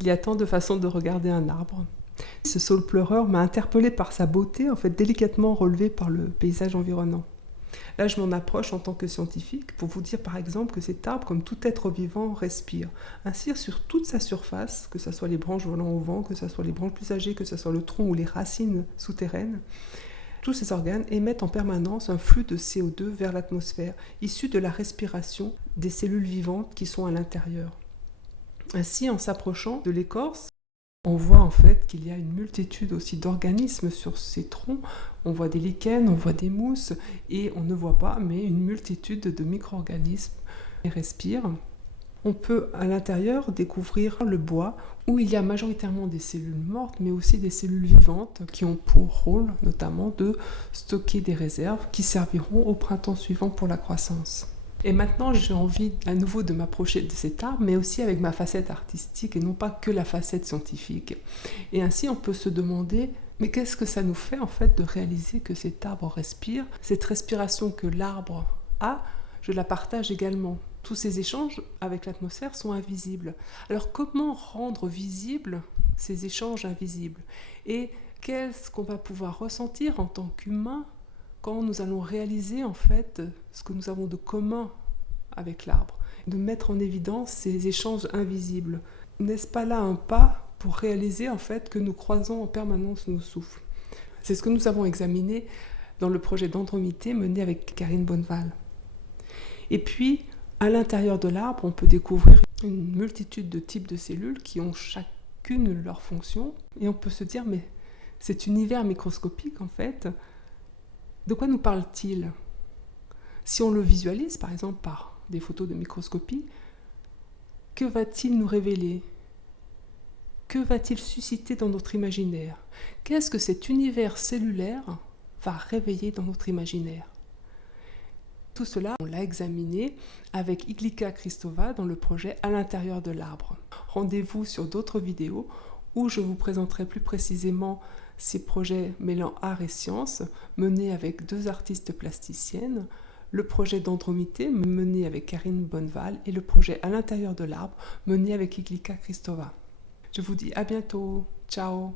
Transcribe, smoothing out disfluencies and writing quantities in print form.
Il y a tant de façons de regarder un arbre. Ce saule pleureur m'a interpellée par sa beauté, en fait délicatement relevée par le paysage environnant. Là, je m'en approche en tant que scientifique pour vous dire par exemple que cet arbre, comme tout être vivant, respire. Ainsi, sur toute sa surface, que ce soit les branches volant au vent, que ce soit les branches plus âgées, que ce soit le tronc ou les racines souterraines, tous ces organes émettent en permanence un flux de CO2 vers l'atmosphère, issu de la respiration des cellules vivantes qui sont à l'intérieur. Ainsi, en s'approchant de l'écorce, on voit en fait qu'il y a une multitude aussi d'organismes sur ces troncs. On voit des lichens, on voit des mousses, et on ne voit pas, mais une multitude de micro-organismes qui respirent. On peut à l'intérieur découvrir le bois, où il y a majoritairement des cellules mortes, mais aussi des cellules vivantes qui ont pour rôle notamment de stocker des réserves qui serviront au printemps suivant pour la croissance. Et maintenant, j'ai envie à nouveau de m'approcher de cet arbre, mais aussi avec ma facette artistique et non pas que la facette scientifique. Et ainsi, on peut se demander, mais qu'est-ce que ça nous fait en fait de réaliser que cet arbre respire? Cette respiration que l'arbre a, je la partage également. Tous ces échanges avec l'atmosphère sont invisibles. Alors comment rendre visibles ces échanges invisibles? Et qu'est-ce qu'on va pouvoir ressentir en tant qu'humain quand nous allons réaliser en fait ce que nous avons de commun avec l'arbre, de mettre en évidence ces échanges invisibles? N'est-ce pas là un pas pour réaliser en fait que nous croisons en permanence nos souffles? C'est ce que nous avons examiné dans le projet d'Andromité mené avec Karine Bonneval. Et puis, à l'intérieur de l'arbre, on peut découvrir une multitude de types de cellules qui ont chacune leur fonction, et on peut se dire, mais cet univers microscopique en fait, de quoi nous parle-t-il? Si on le visualise, par exemple, par des photos de microscopie, que va-t-il nous révéler? Que va-t-il susciter dans notre imaginaire? Qu'est-ce que cet univers cellulaire va réveiller dans notre imaginaire? Tout cela, on l'a examiné avec Iglika Kristova dans le projet À l'intérieur de l'arbre. Rendez-vous sur d'autres vidéos où je vous présenterai plus précisément ces projets mêlant art et science, menés avec 2 artistes plasticiennes, le projet d'Andromité mené avec Karine Bonneval et le projet À l'intérieur de l'arbre mené avec Iglika Kristova. Je vous dis à bientôt. Ciao.